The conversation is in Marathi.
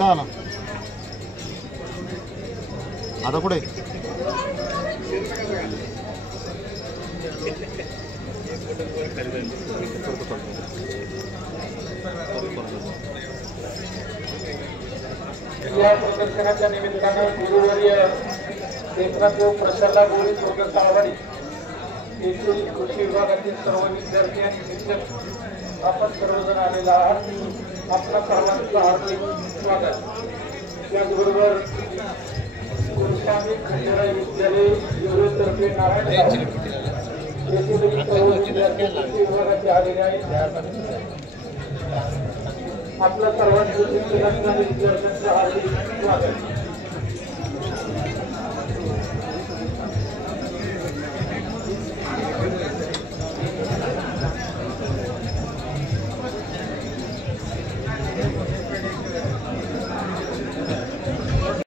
कुठं आला आता कुठे या प्रदर्शनाच्या निमित्तानं गुरुवर्य देशनाथ प्रशाला गोरी प्रोग्रेस आघाडी येथील कृषी विभागातील सर्व विद्यार्थी आणि शिक्षक आपण सर्वजण आलेला आहात। आपल्या सर्वांचं हार्दिक स्वागत। त्याचबरोबर गोस्वामी खंडेराय विद्यालय युरोतर्फे नारायण येथील सर्व विद्यार्थी कृषी विभागाचे आलेले आहेत। आपल्या सर्वांचं शिक्षकांचं आणि विद्यार्थ्यांचं हार्दिक स्वागत।